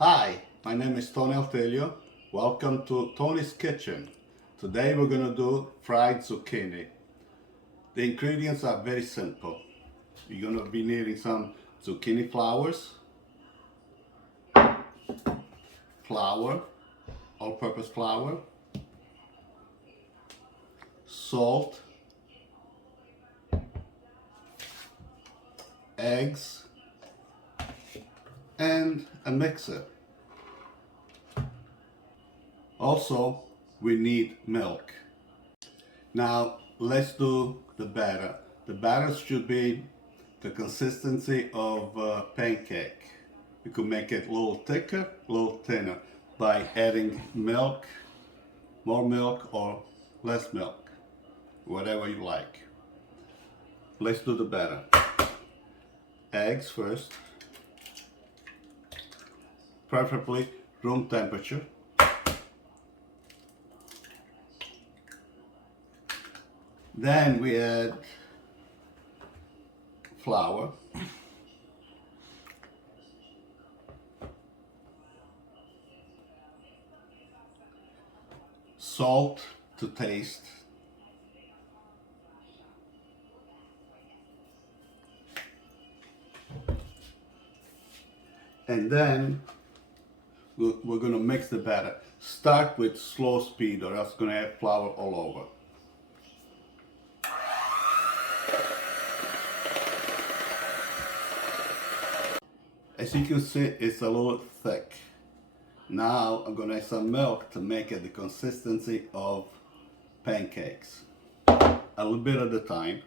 Hi, my name is Tony Altelio. Welcome to Tony's Kitchen. Today we're going to do fried zucchini. The ingredients are very simple. You're going to be needing some zucchini flowers, all-purpose flour, salt, eggs, and a mixer. Also, we need milk. Now, let's do the batter. The batter should be the consistency of a pancake. You could make it a little thicker, a little thinner by adding milk, more milk or less milk, whatever you like. Let's do the batter. Eggs first, preferably room temperature. Then we add flour, salt to taste, and then we're going to mix the batter. Start with slow speed or else it's going to have flour all over. As you can see, it's a little thick. Now I'm going to add some milk to make it the consistency of pancakes. A little bit at a time.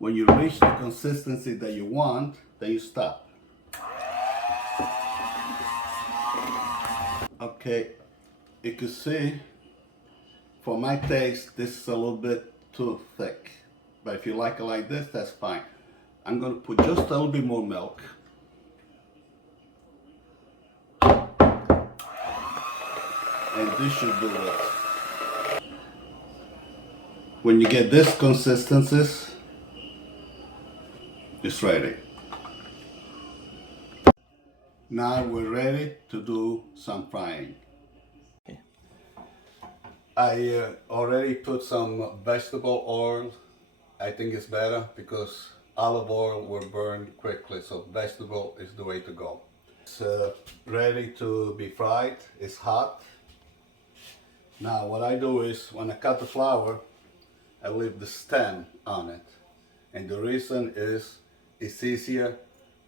When you reach the consistency that you want, then you stop. Okay, you can see, for my taste, this is a little bit too thick. But if you like it like this, that's fine. I'm going to put just a little bit more milk. And this should do it. When you get this consistency, it's ready. Now we're ready to do some frying. I already put some vegetable oil. I think it's better because olive oil will burn quickly, so vegetable is the way to go. It's ready to be fried. It's hot. Now what I do is when I cut the flour, I leave the stem on it. And the reason is it's easier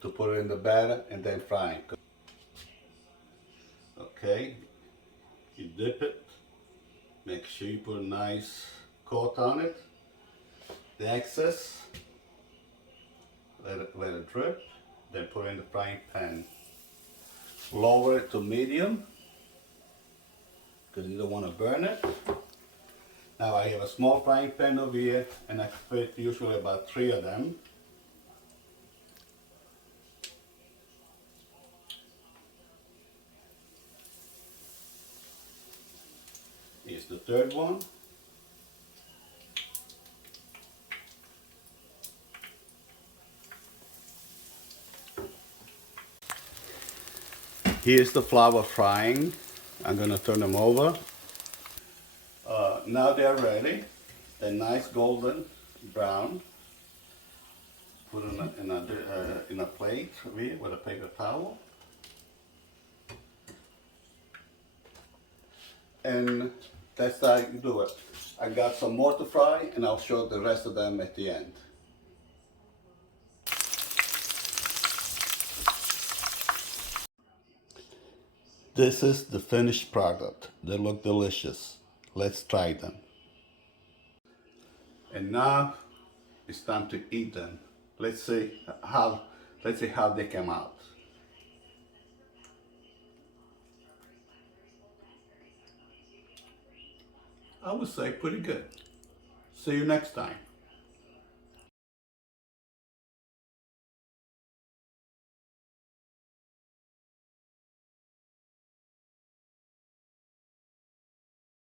to put it in the batter and then fry it. Okay, you dip it. Make sure you put a nice coat on it. The excess, let it drip, then put it in the frying pan. Lower it to medium, because you don't want to burn it. Now I have a small frying pan over here, and I fit usually about 3 of them. Here's the third one. Here's the flour frying. I'm going to turn them over. Now they're ready. They're nice golden brown. Put them in a plate here with a paper towel. And that's how you do it. I got some more to fry and I'll show the rest of them at the end. This is the finished product. They look delicious. Let's try them. And now it's time to eat them. Let's see how they came out. I would say pretty good. See you next time.